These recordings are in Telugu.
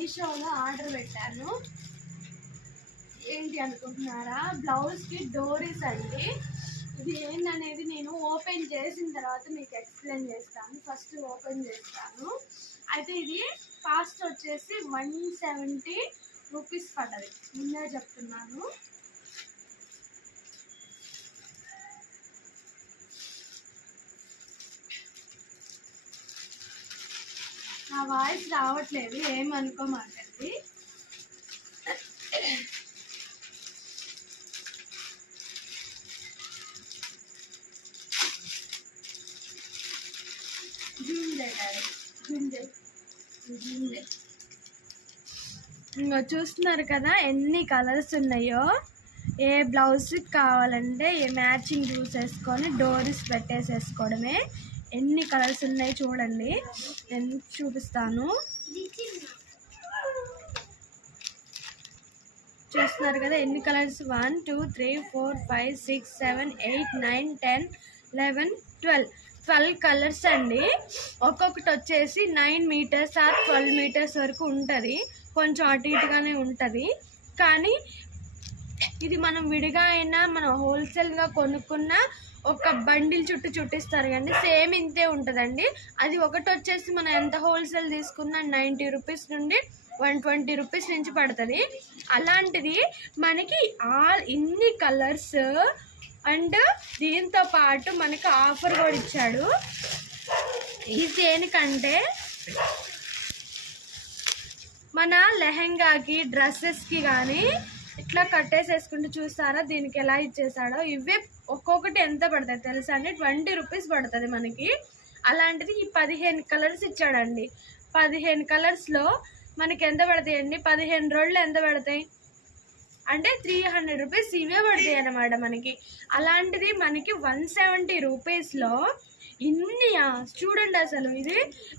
మీషోలో ఆర్డర్ పెట్టాను. ఏంటి అనుకుంటున్నారా? బ్లౌజ్కి డోరీస్ అండి. ఇది ఏంటనేది నేను ఓపెన్ చేసిన తర్వాత మీకు ఎక్స్ప్లెయిన్ చేస్తాను. ఫస్ట్ ఓపెన్ చేస్తాను. అయితే ఇది కాస్ట్ వచ్చేసి 170 రూపీస్ పడ్డది. ముందే చెప్తున్నాను. నా వాయిస్ రావట్లేదు, ఏమనుకోమాకండి. ఇంకా చూస్తున్నారు కదా ఎన్ని కలర్స్ ఉన్నాయో. ఏ బ్లౌజ్కి కావాలంటే ఏ మ్యాచింగ్ చూసేసుకొని డోరీస్ పెట్టేసేసుకోవడమే. ఎన్ని కలర్స్ ఉన్నాయి చూడండి, నేను చూపిస్తాను. చూస్తున్నారు కదా ఎన్ని కలర్స్. 1 2 3 4 5 6 7 8 9 10 11 12 కలర్స్ అండి. ఒక్కొక్కటి వచ్చేసి 9 మీటర్స్ ఆర్ 12 మీటర్స్ వరకు ఉంటుంది. కొంచెం అటు ఇటుగానే ఉంటుంది. కానీ ఇది మనం విడిగా అయినా మనం హోల్సేల్గా కొనుక్కున్న ఒక బండిల్ చుట్టిస్తారు కండి, సేమ్ ఇంతే ఉంటుందండి. అది ఒకటి వచ్చేసి మనం ఎంత హోల్సేల్ తీసుకున్నా 90 రూపీస్ నుండి 120 రూపీస్ నుంచి పడుతుంది. అలాంటిది మనకి ఇన్ని కలర్స్ అండ్ దీంతో పాటు మనకి ఆఫర్ కూడా ఇచ్చాడు. ఇది దేనికంటే మన లెహెంగాకి డ్రెస్సెస్కి కానీ ఇట్లా కట్టేసేసుకుంటూ చూస్తారా దీనికి ఎలా ఇచ్చేసాడో. ఇవే ఒక్కొక్కటి ఎంత పడుతుంది తెలుసా అండి? 20 రూపీస్ పడుతుంది మనకి. అలాంటిది ఈ 15 కలర్స్ ఇచ్చాడండి. 15 కలర్స్లో మనకి ఎంత పడతాయండి? 15 రోళ్ళు ఎంత పడతాయి అంటే 300 రూపీస్ ఇవే పడతాయి అన్నమాట మనకి. అలాంటిది మనకి 170 రూపీస్లో ఇన్ని చూడండి. ఇది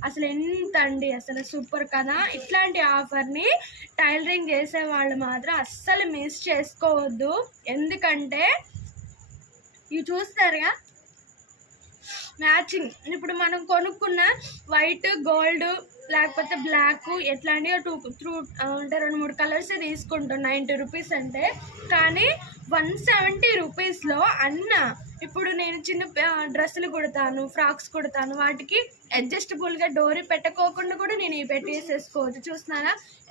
అసలు ఎంత అండి, అసలు సూపర్ కదా. ఇట్లాంటి ఆఫర్ని టైలరింగ్ చేసే వాళ్ళు మాత్రం అస్సలు మిస్ చేసుకోవద్దు. ఎందుకంటే ఇవి చూస్తారుగా మ్యాచింగ్. ఇప్పుడు మనం కొనుక్కున్న వైట్ గోల్డ్ లేకపోతే బ్లాక్ ఎట్లాంటివి అంటే 2-3 కలర్స్ తీసుకుంటాం 90 రూపీస్ అంటే. కానీ 170 రూపీస్లో ఇప్పుడు నేను చిన్న డ్రెస్సులు కుడతాను, ఫ్రాక్స్ కుడతాను, వాటికి అడ్జస్టబుల్గా డోరీ పెట్టుకోకుండా కూడా నేను ఇవి పెట్టేసేసుకోవచ్చు. చూస్తున్నారా